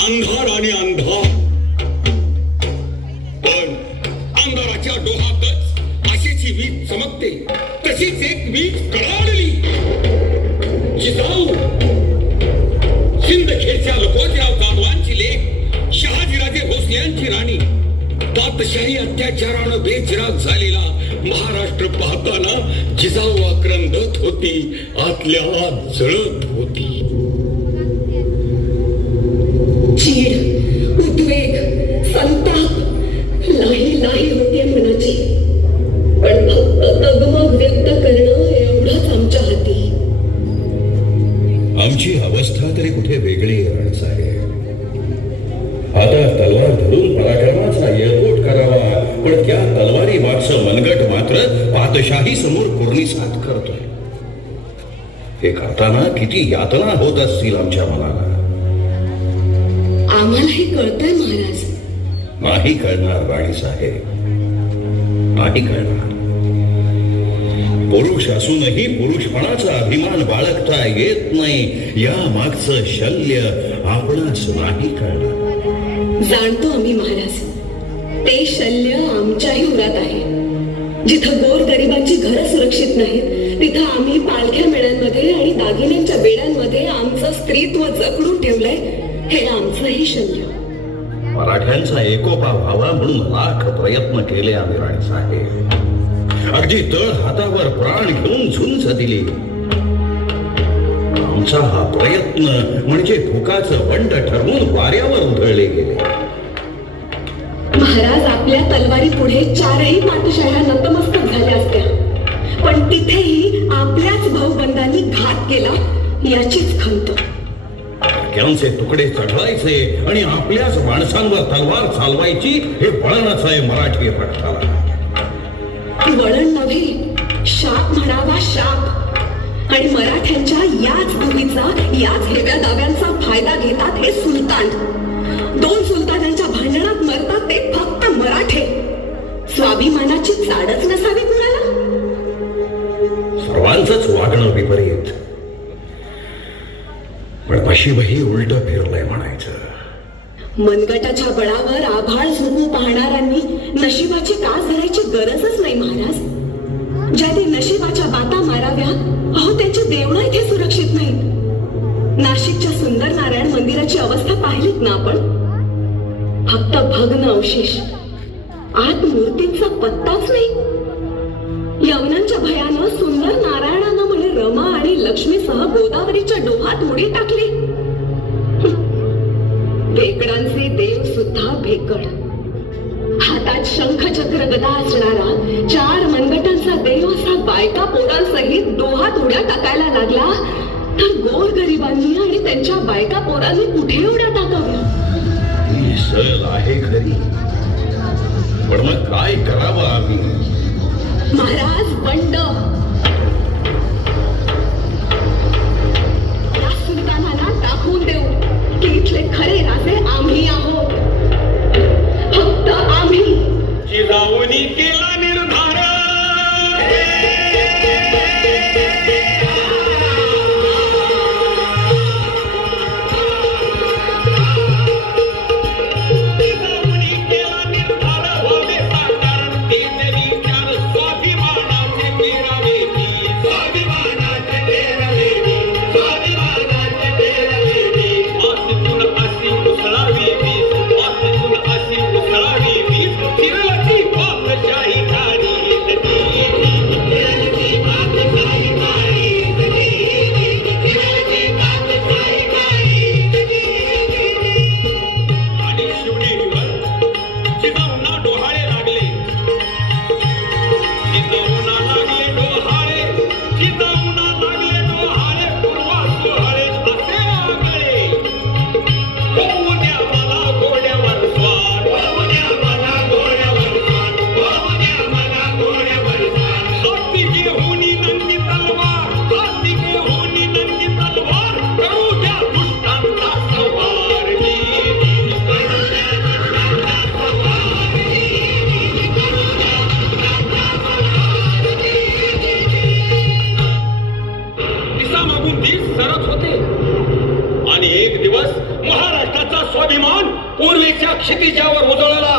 अंधार आणि अंधार. पण अंधाराच्या डोहातच आशेची वीज चमकते. तशीच एक वीज कळाडली जिजाऊ सिंदखेडच्या लकोजीराव जाधवांची लेख शहाजीराजे भोसल्यांची राणी. तातशाही अत्याचारानं बेचिराग झालेला महाराष्ट्र पाहताना जिजाऊ आक्रंदत होती आतल्या आत जळत होती. कोरणीसात करतोय. हे करताना किती यातना होत असतील आमच्या मनाला? आम्हालाही कळतंय महाराज. नाही कळणार राणी साहेब. नाही कळणार. पुरुष असूनही पुरुषपणाचा अभिमान बाळगता येत नाही. या मागचं शल्य आपणास नाही कळणार. जाणतो आम्ही महाराज. ते शल्य आमच्याही उरात आहे. जिथं गोर गरिबांची घरं सुरक्षित नाहीत तिथं आम्ही पालख्या मेळ्यांमध्ये आणि दागिन्यांच्या बेड्यांमध्ये आमचं स्त्रीत्व जखडून ठेवलंय हे आमचंही शल्य. मराठ्यांचा एकोपा व्हावा म्हणून लाख प्रयत्न केले आम्ही राणीसाहेब अगदी तळ हातावर प्राण घेऊन झुंज दिली. आमचा हा प्रयत्न म्हणजे भुकाचं बंड ठरवून वाऱ्यावर उधळले गेले. महाराज आपल्या तलवारी पुढे चारही पाठशाळ्या नतमस्तक झाल्या असत्या. पण तिथेही आपल्याच भाऊबंधांनी घात केला याचीच खंत. त्यांचे तुकडे चढवायचे आणि आपल्याच माणसांवर तलवार चालवायची हे वळणच आहे मराठी रक्ताला. वळण नव्हे शाप म्हणावा शाप. आणि मराठ्यांच्या याच भूमीचा याच हेव्या दाव्यांचा फायदा घेतात हे सुलतान. दोन स्वाभिमानाची चाडच नसावी कुणाला? सर्वांचंच वागणं विपरीत. पण नशीबही उलट फिरलंय म्हणायचं. मनगटाच्या बळावर आभाळ झोपू पाहणाऱ्यांनी नशिबाची कास धरायची गरजच नाही महाराज. ज्यांनी नशिबाच्या बाता माराव्या अहो त्यांची देवळं इथे सुरक्षित नाहीत. नाशिकच्या सुंदर नारायण मंदिराची अवस्था पाहिलीत ना आपण? फक्त भग्न अवशेष. आत मूर्तींचा पत्ताच नाही. यवनांच्या भयानं सुंदर नारायणानं म्हणे रमा आणि लक्ष्मीसह गोदावरीच्या डोहात उडी टाकली. भेकडांचे देव सुद्धा भेकड. हातात शंख चक्र गदा असणारा चार मनगटांचा देव असा बायका पोरांसहित डोहात उड्या टाकायला लागला तर गोर गरिबांनी आणि त्यांच्या बायका पोरांनी कुठे उड्या टाकाव्या? आहे खरी. पण मग काय करावं आम्ही? महाराज बंड. या सुलतानांना दाखवून देऊ. की इथले खरे राजे आम्ही आहोत. फक्त आम्ही. जिजाऊनी केला. स्वाभिमान पूर्वीच्या क्षितिजावर उजळला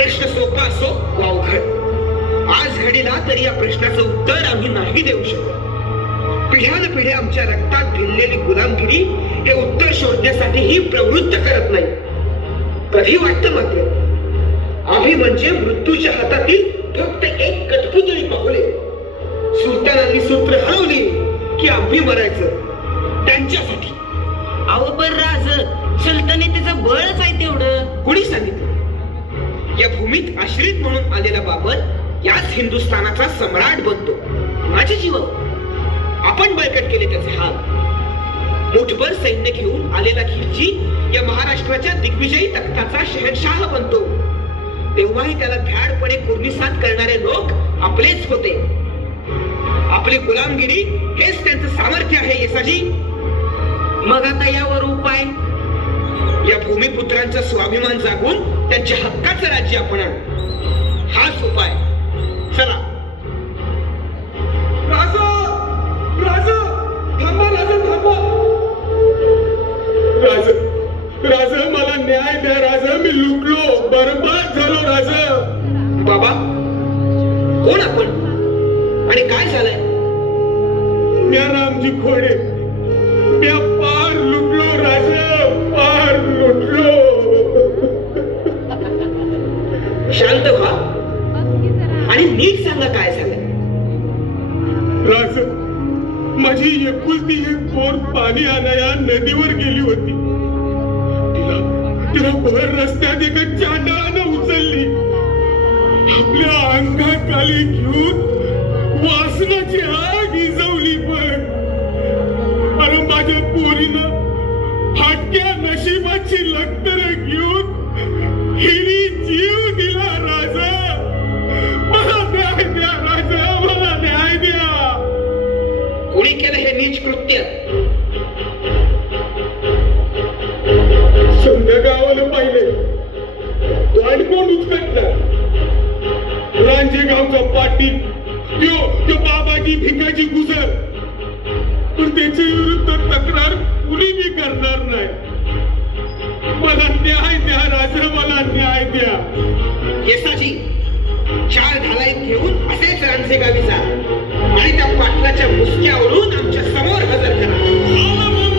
प्रश्न सोपा असो वा अवघड आज घडीला तरी या प्रश्नाचं उत्तर आम्ही नाही देऊ शकत. पिढ्यान पिढ्या आमच्या रक्तात भिनलेली गुलामगिरी हे उत्तर शोधण्यासाठी ही प्रवृत्त करत नाही. कधी वाटतं मात्र? आम्ही म्हणजे मृत्यूच्या हातातील फक्त एक कठपुतळी पाहुले. सुलतानांनी सूत्र हरवली की आम्ही मरायचं. त्यांच्यासाठी. अहो पण राज सल्तनतीचं बळच आहे तेवढं. कुणी सांगितलं? या भूमीत आश्रित म्हणून आलेला बाबर याच हिंदुस्थानाचा सम्राट बनतो. माझे जीव आपण बळकट केले त्याचे हाल. मुठभर सैन्य घेऊन आलेला खिलजी या महाराष्ट्राच्या दिग्विजयी तख्ताचा शहनशाह बनतो. तेव्हाही त्याला भ्याडपणे कुर्निसात करणारे लोक आपलेच होते. आपली गुलामगिरी हेच त्यांचं सामर्थ्य आहे येसाजी. मग आता यावर उपाय या भूमिपुत्रांचा स्वाभिमान जागून त्यांच्या हक्काचं राज्य आपण आणू. हाच उपाय. चला. राजा! राजा! थांबा राजा थांबा. राजा राजा मला न्याय द्या राजा. मी लुटलो. बरबाद झालो राजा. बाबा कोण आपण? आणि काय झालंय? रामजी खोडे. इजवली पण. अरे माझ्या पोरीनं फाटक्या नशिबाची लक्तर घेऊन हिरी जीव दिला राजा. मला न्याय द्या राजा. मला न्याय द्या. कोणी केलं हे नीच कृत्य? समजा गावाला पाहिले. वाढकोण उचकटला रांजे गावचा पाटील त्यो त्यो बाबाजी भिकाजी गुजर. पण त्याच्या विरुद्ध तक्रार कुणी मी करणार नाही. मला न्याय द्या राजा मला न्याय द्या. येसाजी चार घालाईत घेऊन असेच रांजे गावी जा. आणि त्या पाटलाच्या मुसक्यावरून आमच्यासमोर हजर करा.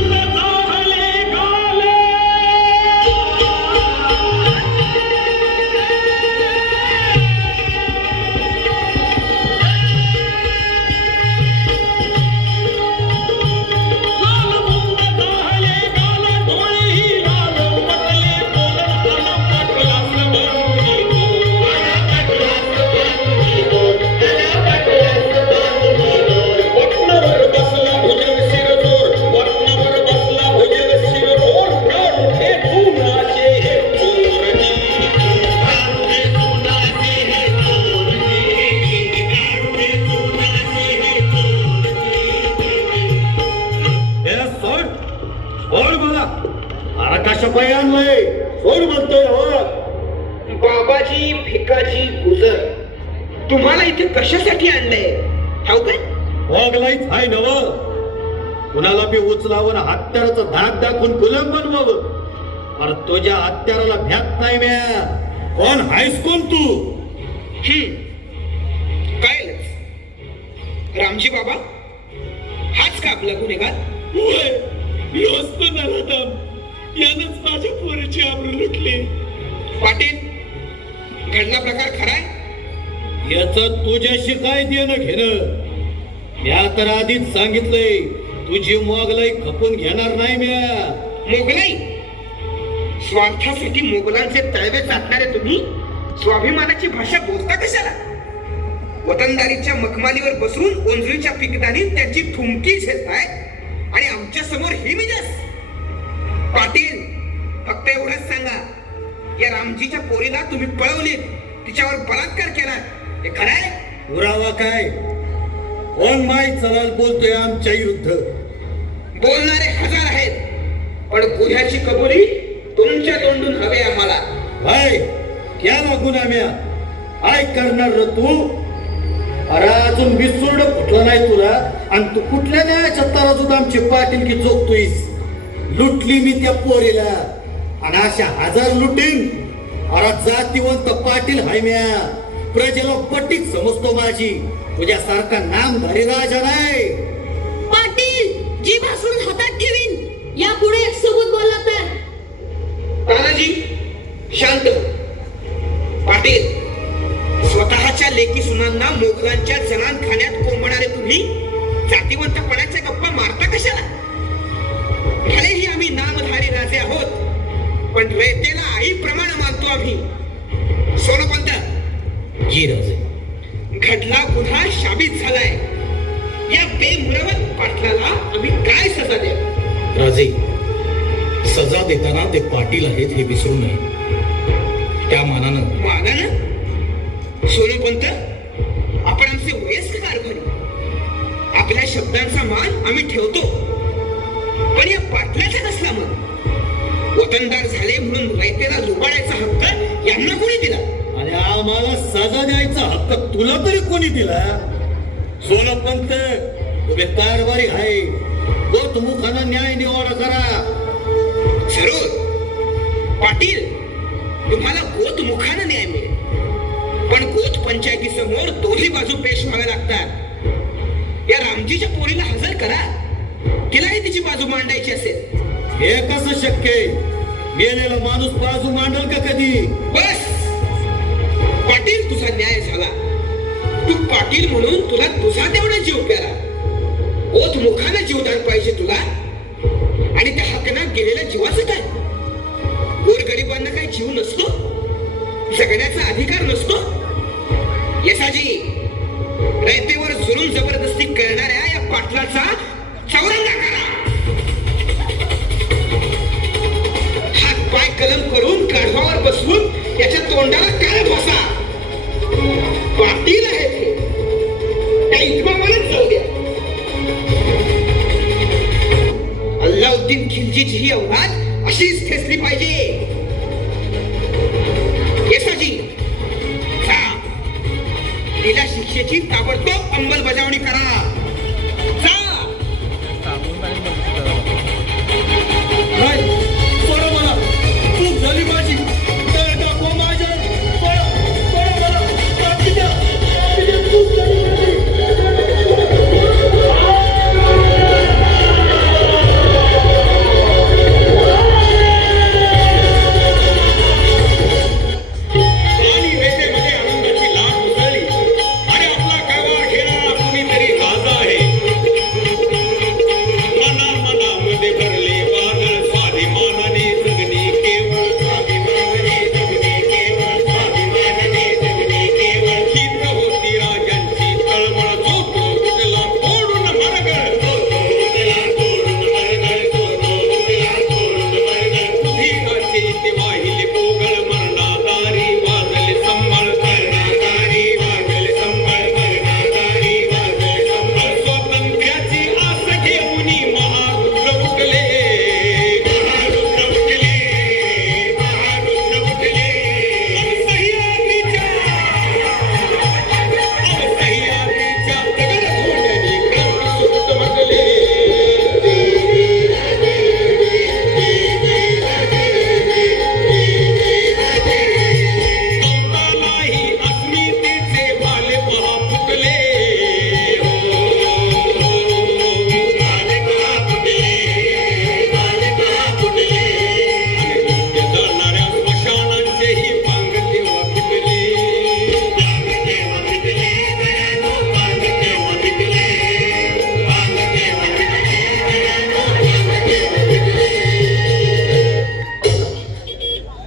अरे तुझ्या हत्याराला भ्यात नाही म्या. कोण? हायस कोण तू? कळेलच रामजी बाबा? हाच का आपला गुन्हेगार? यानंच माझ्या पोराची आबरू लुटली. पाटील घडला प्रकार खराय याच तुझ्याशी काय देणं घेणं? म्या तर आधीच सांगितलंय तुझी मोगलाई खपून घेणार नाही म्या. मोगलाई? स्वार्थासाठी मोगलांचे तळवे चाटणारे तुम्ही? स्वाभिमानाची भाषा बोलता कशाला? वतनदारीच्या मखमालीवर बसून ओंजळीच्या पिकदारी त्याची थुमकी झेलताय? आणि आमच्यासमोर ही मिजस पाटील फक्त एवढंच सांगा. या रामजीच्या पोरीला तुम्ही पळवली तिच्यावर बलात्कार केला हे खरंय पुरावा काय? कोण माय चलाल बोलतोय आमच्या विरुद्ध? बोलणारे हजार आहेत. पण गुन्ह्याची कबुली तुमच्या तोंडून हवे आम्हाला. हाय क्या गुन्हा म्या काय करणार र तू? अरे अजून विसुर्ड फुटलं नाही तुला. आणि तू कुठल्या न्यायाच्या तराजूत आमची पाटील की जोगतोयस? लुटली मी त्या पोरीला. आणि अशा हजार लुटीन अरे जातीवंत पाटील हाय म्या प्रजेला पट्टीत समजतो माझी. तुझ्यासारखा नामधारी राजा नाही. पाटील जीभ हसून हातात ठेवीन या पुढे एक सबूत बोलला तर तानाजी शांत. पाटील स्वतःच्या लेकी सुनांना मोगलांच्या जनान खाण्यात कोंबणारे तुम्ही? जातीवंतपणाच्या गप्पा मारता कशाला? भलेही आम्ही नामधारी राजे आहोत पण रेतेला आई प्रमाण मानतो आम्ही. सोनपंत जी राजे. घडला गुन्हा शाबित झालाय. या बेमुरवत पाटलाला आम्ही काय सजा द्या राजे सजा देताना ते पाटील आहेत हे विसरू नये. त्या मानानं. मानानं? सोनपंत आपण आमचे वयस्क कारभारी. आपल्या शब्दांचा मान आम्ही ठेवतो. पण या पाटलाचा कसला मान? वतनदार झाले म्हणून रयतेला लुबाडायचा हक्क यांना कोणी दिला? आणि आम्हाला सजा द्यायचा हक्क तुला तरी कोणी दिला? सोनपंत तुम्ही कारभारी आहे. गोतमुखानं न्याय निवाडा करा. जरूर पाटील तुम्हाला गोत मुखानं न्याय मिळेल. पण गोत पंचायती समोर दोन्ही बाजू पेश व्हाव्या लागतात. या रामजीच्या पोरीला हजर करा. तिलाही तिची बाजू मांडायची असेल. हे कसं शक्य गेलेला माणूस बाजू मांडल का कधी? बस! पाटील तुझा न्याय झाला. तू पाटील म्हणून तुला तुझा तेवढा जीव प्यारा ओत मुखानं जीवदान पाहिजे तुला. आणि त्या हकनात गेलेल्या जीवाचं काय? गोरगरिबांना काही जीव नसतो जगण्याचा अधिकार नसतो. यशाजी रयतेवर जुलूम जबरदस्ती करणाऱ्या या पाटलाचा चौरंगा करा. हात पाय कलम करून काढवावर बसवून त्याच्या तोंडाला काय बसा पाटील आहे ते. त्या इतमामालाच जाऊ द्या. अल्लाउद्दीन खिलजीची ही अवघात अशीच खेचली पाहिजे. येसाजी खा तिला शिक्षेची ताबडतोब अंमलबजावणी करा.